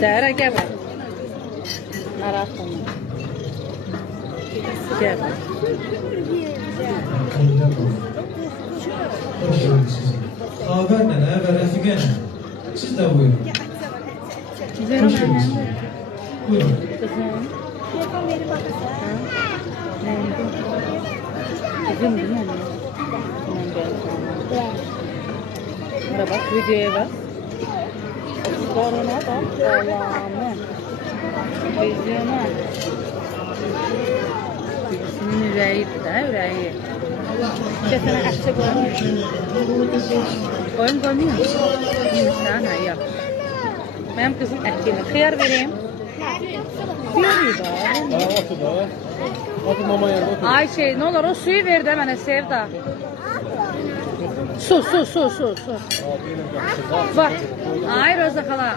Zəhra gəl. Narahat olma. Gəl. Hoş geldiniz siz. Haber ne ve Refika ne? Siz de buyurun. Güzel Hoş olan geldiniz. nədir? Buyurun. Kızım. Kızım değil mi? Hemen gel. Buna bak, videoya bak. Doğruna bak. Allah'ım. Vizyona. Birisinin ürəyidir də, ürəyi. Kəsənə əşçə qoymuyor. Koymuyor. Yemişdən, hə, yox. Mənim qızım ət yemir. Xiyar vereyim. Xiyar da. Otur mama yerine otur. Ay şey, ne olur o suyu ver de mənə Sevda. Su. Bak. Ay Roza xala.